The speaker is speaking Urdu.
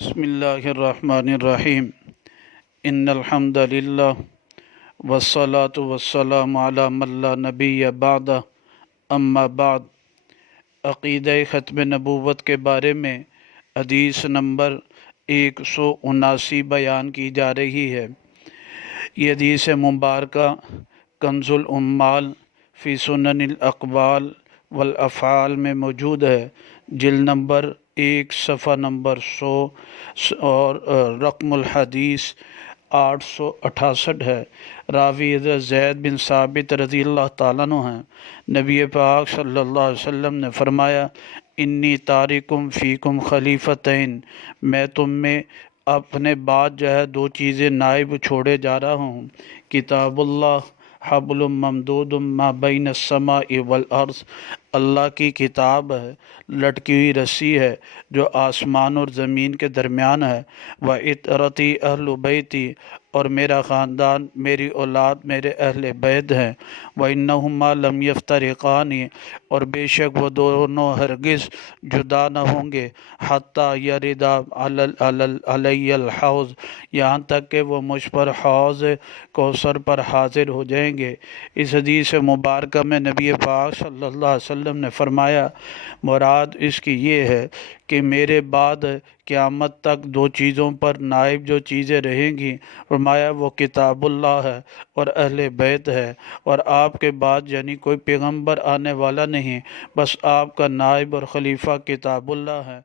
بسم اللہ الرحمن الرحیم ان الحمد للہ والصلاة والسلام علی من لا نبی بعد اما بعد۔ عقیدہ ختم نبوت کے بارے میں حدیث نمبر 179 بیان کی جا رہی ہے۔ یہ حدیث مبارکہ کنز العمال فی سنن الاقوال والافعال میں موجود ہے، جلد نمبر 1 صفحہ نمبر 100 اور رقم الحدیث 868 ہے۔ راوی حضرت زید بن ثابت رضی اللہ تعالیٰ عنہ ہیں۔ نبی پاک صلی اللہ علیہ وسلم نے فرمایا، انی تارکم فیکم خلیفتین، میں تم میں اپنے بعد دو چیزیں نائب چھوڑے جا رہا ہوں، کتاب اللہ حبل ممدود ما بین السماء والارض، اللہ کی کتاب ہے، لٹکی ہوئی رسی ہے جو آسمان اور زمین کے درمیان ہے، وَإِطْرَتِي اہل بیتی، اور میرا خاندان، میری اولاد میرے اہل بیت ہیں، وَإِنَّهُمَا لَمْ يَفْتَرِقَانِ، اور بے شک وہ دونوں ہرگز جدا نہ ہوں گے، حَتَّى يَرِدَ عَلَيَّ الْحَوْض، یہاں تک کہ وہ مجھ پر حوض کوثر پر حاضر ہو جائیں گے۔ اس حدیث مبارکہ میں نبی پاک صلی اللہ علیہ وسلم نے فرمایا، مراد اس کی یہ ہے کہ میرے بعد قیامت تک دو چیزوں پر نائب جو چیزیں رہیں گی، فرمایا وہ کتاب اللہ ہے اور اہل بیت ہے، اور آپ کے بعد یعنی کوئی پیغمبر آنے والا نہیں، بس آپ کا نائب اور خلیفہ کتاب اللہ ہے۔